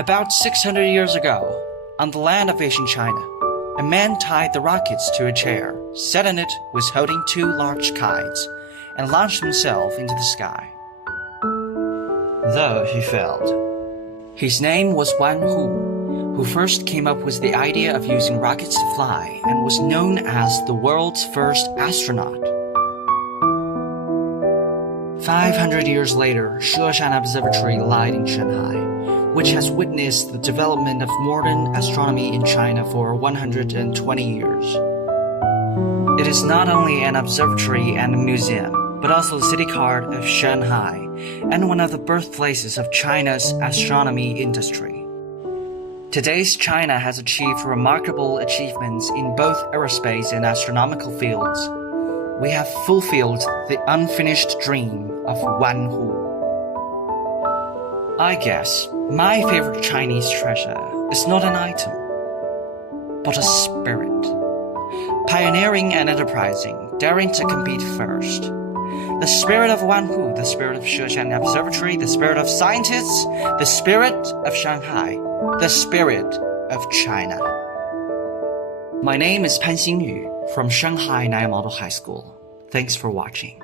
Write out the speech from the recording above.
About 600 years ago, on the land of ancient China, a man tied the rockets to a chair, sat in it, was holding two large kites, and launched himself into the sky. Though he failed. His name was Wan Hu, who first came up with the idea of using rockets to fly and was known as the world's first astronaut. 500 years later, Sheshan Observatory lies in Shanghai, which has witnessed the development of modern astronomy in China for 120 years. It is not only an observatory and a museum, but also the city heart of Shanghai and one of the birthplaces of China's astronomy industry. Today's China has achieved remarkable achievements in both aerospace and astronomical fields. We have fulfilled the unfinished dream of Wan Hu. I guess my favorite Chinese treasure is not an item, but a spirit. Pioneering and enterprising, daring to compete first. The spirit of Wan Hu, the spirit of Sheshan Observatory, the spirit of scientists, the spirit of Shanghai, the spirit of China. My name is Pan Xingyu from Shanghai Model High School. Thanks for watching.